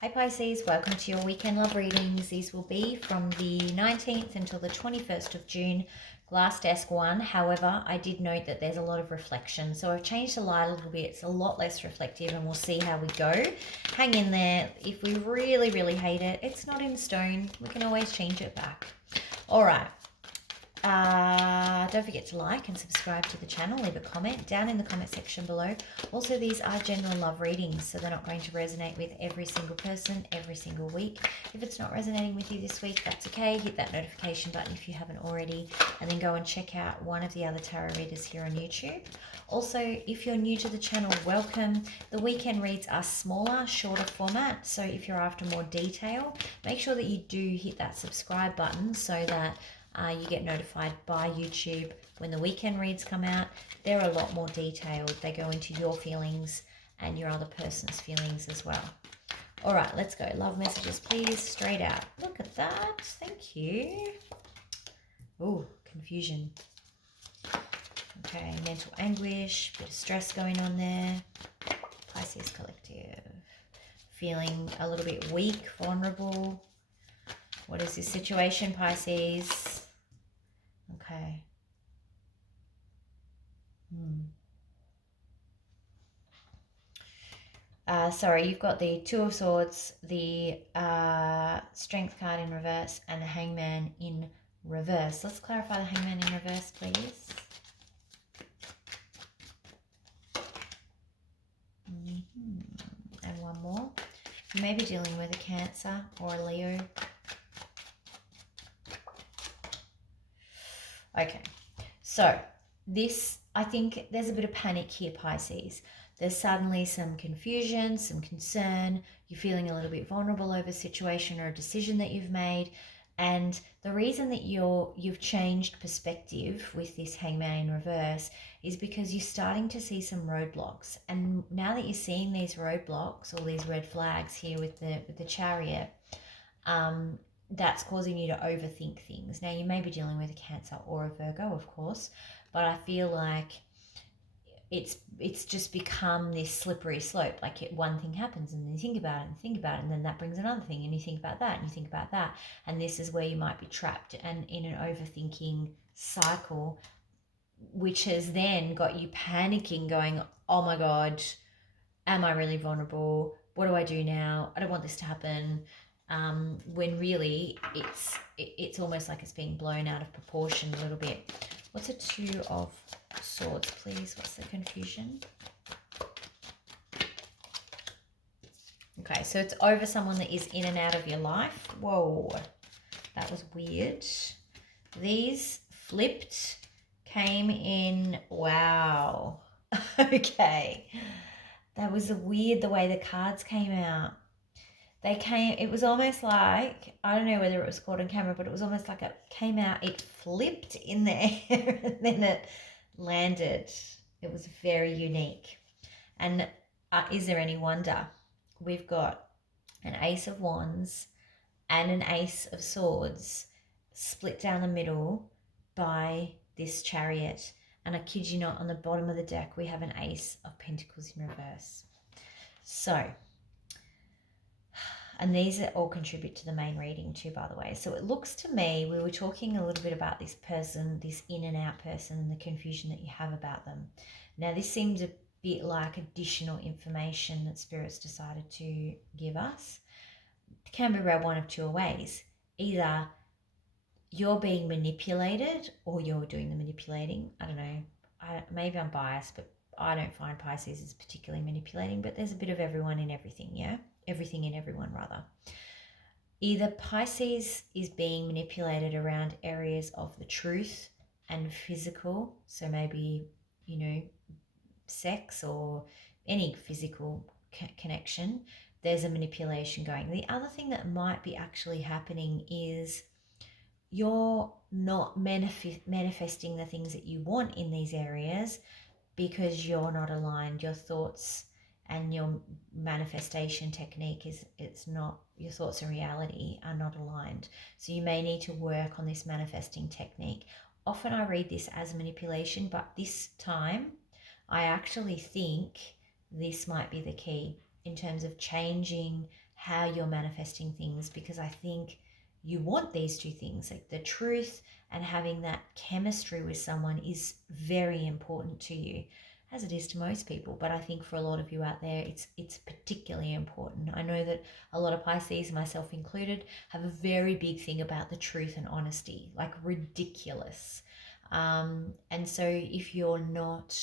Hi Pisces, welcome to your weekend love readings. These will be from the 19th until the 21st of June, Glass Desk 1. However, I did note that there's a lot of reflection, so I've changed the light a little bit. It's a lot less reflective and we'll see how we go. Hang in there. If we really, really hate it, it's not in stone. We can always change it back. All right. Don't forget to like and subscribe to the channel. Leave a comment down in the comment section below. Also, these are general love readings, so they're not going to resonate with every single person every single week. If it's not resonating with you this week, that's okay. Hit that notification button if you haven't already, and then go and check out one of the other tarot readers here on YouTube. Also, if you're new to the channel, welcome. The weekend reads are smaller, shorter format, so if you're after more detail, make sure that you do hit that subscribe button so that you get notified by YouTube when the weekend reads come out. They're a lot more detailed. They go into your feelings and your other person's feelings as well. All right, let's go. Love messages, please. Straight out. Look at that. Thank you. Oh, confusion. Okay, mental anguish, bit of stress going on there. Pisces collective. Feeling a little bit weak, vulnerable. What is this situation, Pisces? Okay. Sorry, you've got the Two of Swords, the Strength card in reverse, and the Hangman in reverse. Let's clarify the Hangman in reverse, please. And one more. You may be dealing with a Cancer or a Leo. Okay, so this, I think there's a bit of panic here, Pisces. There's suddenly some confusion, some concern. You're feeling a little bit vulnerable over a situation or a decision that you've made. And the reason that you've changed perspective with this Hangman in reverse is because you're starting to see some roadblocks. And now that you're seeing these roadblocks, or these red flags here with the Chariot, that's causing you to overthink things. Now, you may be dealing with a Cancer or a Virgo, of course, but I feel like it's just become this slippery slope. Like one thing happens and then you think about it and think about it, and then that brings another thing, and you think about that and you think about that, and this is where you might be trapped and in an overthinking cycle, which has then got you panicking, going, oh my God, am I really vulnerable? What do I do now? I don't want this to happen. When really it's almost like it's being blown out of proportion a little bit. What's a Two of Swords, please? What's the confusion? Okay, so it's over someone that is in and out of your life. Whoa, that was weird. These flipped, came in. Wow. Okay. That was weird the way the cards came out. They came, it was almost like, I don't know whether it was caught on camera, but it was almost like it came out, it flipped in the air and then it landed. It was very unique. And is there any wonder? We've got an Ace of Wands and an Ace of Swords split down the middle by this Chariot. And I kid you not, on the bottom of the deck, we have an Ace of Pentacles in reverse. So, and these all contribute to the main reading too, by the way. So it looks to me, we were talking a little bit about this person, this in and out person, and the confusion that you have about them. Now, this seems a bit like additional information that Spirit's decided to give us. It can be read one of two ways. Either you're being manipulated or you're doing the manipulating. I don't know. Maybe I'm biased, but I don't find Pisces as particularly manipulating, but there's a bit of everyone in everything, yeah? Everything in everyone, rather. Either Pisces is being manipulated around areas of the truth and physical, so maybe, sex or any physical connection. There's a manipulation going. The other thing that might be actually happening is you're not manifesting the things that you want in these areas because you're not aligned. Your thoughts and your manifestation technique it's not, your thoughts and reality are not aligned. So you may need to work on this manifesting technique. Often I read this as manipulation, but this time I actually think this might be the key in terms of changing how you're manifesting things, because I think you want these two things, like the truth and having that chemistry with someone is very important to you, as it is to most people. But I think for a lot of you out there, it's particularly important. I know that a lot of Pisces, myself included, have a very big thing about the truth and honesty, like ridiculous. And so if you're not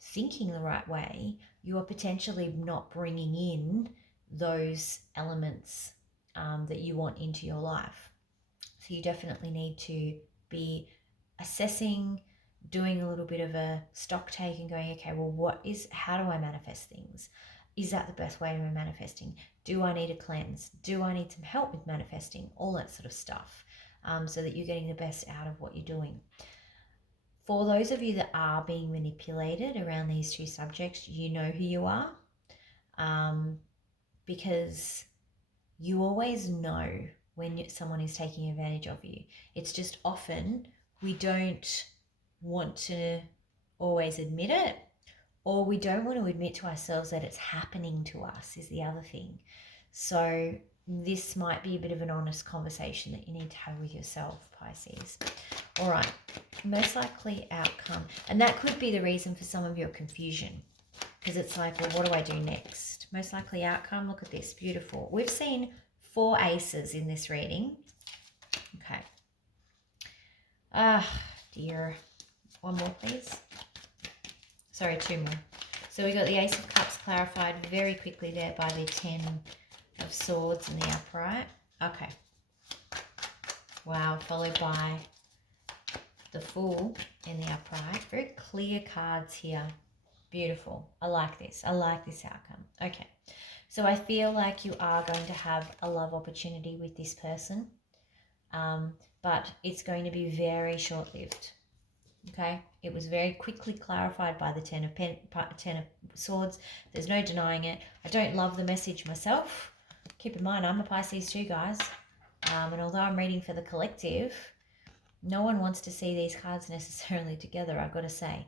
thinking the right way, you are potentially not bringing in those elements that you want into your life. So you definitely need to be assessing, doing a little bit of a stock take and going, okay, well, how do I manifest things? Is that the best way of manifesting? Do I need a cleanse? Do I need some help with manifesting? All that sort of stuff, so that you're getting the best out of what you're doing. For those of you that are being manipulated around these two subjects, you know who you are, because you always know when someone is taking advantage of you. It's just often we don't want to always admit it, or we don't want to admit to ourselves that it's happening to us is the other thing. So this might be a bit of an honest conversation that you need to have with yourself, Pisces. All right, most likely outcome. And that could be the reason for some of your confusion, because it's like, well, what do I do next? Most likely outcome, look at this, beautiful. We've seen 4 aces in this reading. Okay. Dear. One more, please. Sorry, 2 more. So we got the Ace of Cups clarified very quickly there by the 10 of Swords in the upright. Okay. Wow, followed by the Fool in the upright. Very clear cards here. Beautiful. I like this. I like this outcome. Okay. So I feel like you are going to have a love opportunity with this person, but it's going to be very short-lived. Okay, it was very quickly clarified by the 10 of Swords. There's no denying it. I don't love the message myself. Keep in mind, I'm a Pisces too, guys. And although I'm reading for the collective, no one wants to see these cards necessarily together, I've got to say.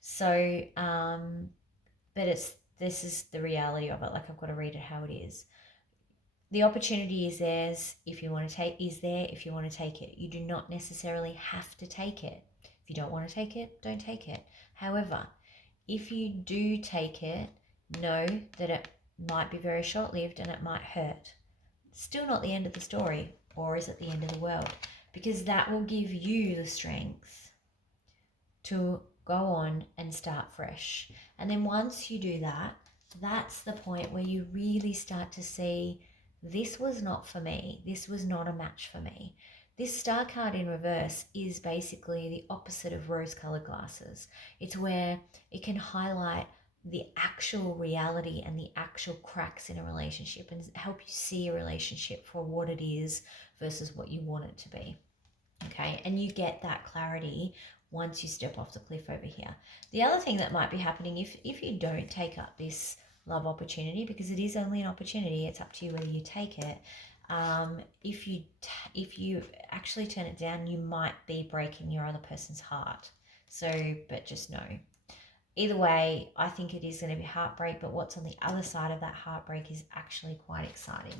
So, but this is the reality of it. Like, I've got to read it how it is. The opportunity is theirs if you want to take it. You do not necessarily have to take it. If you don't want to take it, don't take it. However, if you do take it, know that it might be very short-lived and it might hurt. It's still not the end of the story, or is it the end of the world? Because that will give you the strength to go on and start fresh. And then once you do that, that's the point where you really start to see, this was not for me. This was not a match for me. This star card in reverse is basically the opposite of rose-colored glasses. It's where it can highlight the actual reality and the actual cracks in a relationship and help you see a relationship for what it is versus what you want it to be. Okay, and you get that clarity once you step off the cliff over here. The other thing that might be happening if you don't take up this love opportunity, because it is only an opportunity, it's up to you whether you take it. If you actually turn it down, you might be breaking your other person's heart. So, but just know. Either way, I think it is going to be heartbreak, but what's on the other side of that heartbreak is actually quite exciting.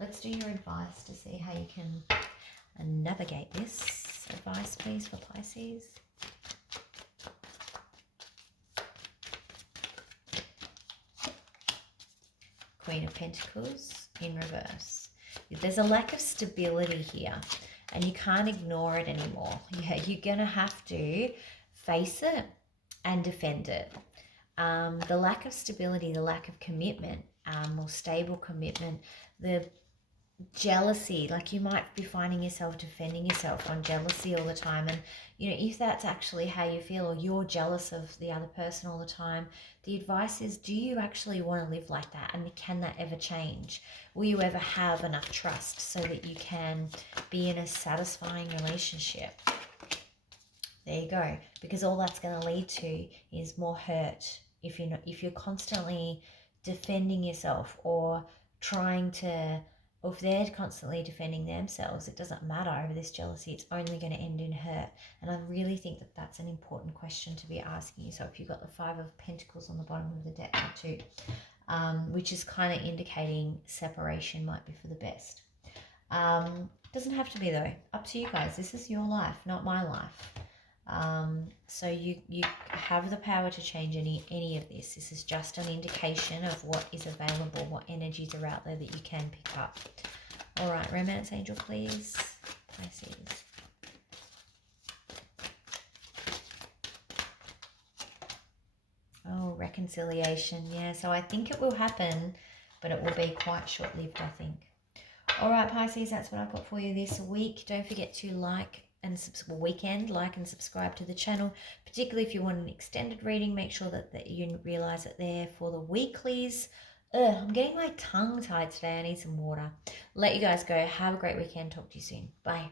Let's do your advice to see how you can navigate this. Advice, please, for Pisces. Queen of Pentacles in reverse. There's a lack of stability here, and you can't ignore it anymore. Yeah, you're going to have to face it and defend it. The lack of stability, the lack of commitment, more stable commitment, the jealousy, like you might be finding yourself defending yourself on jealousy all the time. And you know, if that's actually how you feel, or you're jealous of the other person all the time, the advice is, do you actually want to live like that? And can that ever change? Will you ever have enough trust so that you can be in a satisfying relationship? There you go. Because all that's going to lead to is more hurt. If you're constantly defending yourself, or trying to, or if they're constantly defending themselves, it doesn't matter over this jealousy. It's only going to end in hurt. And I really think that that's an important question to be asking yourself. You've got the 5 of Pentacles on the bottom of the deck too. which is kind of indicating separation might be for the best. Doesn't have to be though. Up to you guys. This is your life, not my life. So you have the power to change any of this. This is just an indication of what is available, what energies are out there that you can pick up. All right, Romance Angel, please. Pisces. Oh, reconciliation. Yeah, so I think it will happen, but it will be quite short-lived, I think. All right, Pisces, that's what I've got for you this week. Don't forget to like and subscribe to the channel, particularly if you want an extended reading. Make sure that you realize that they're for the weeklies. I'm getting my tongue tied today. I need some water. Let you guys go. Have a great weekend. Talk to you soon. Bye.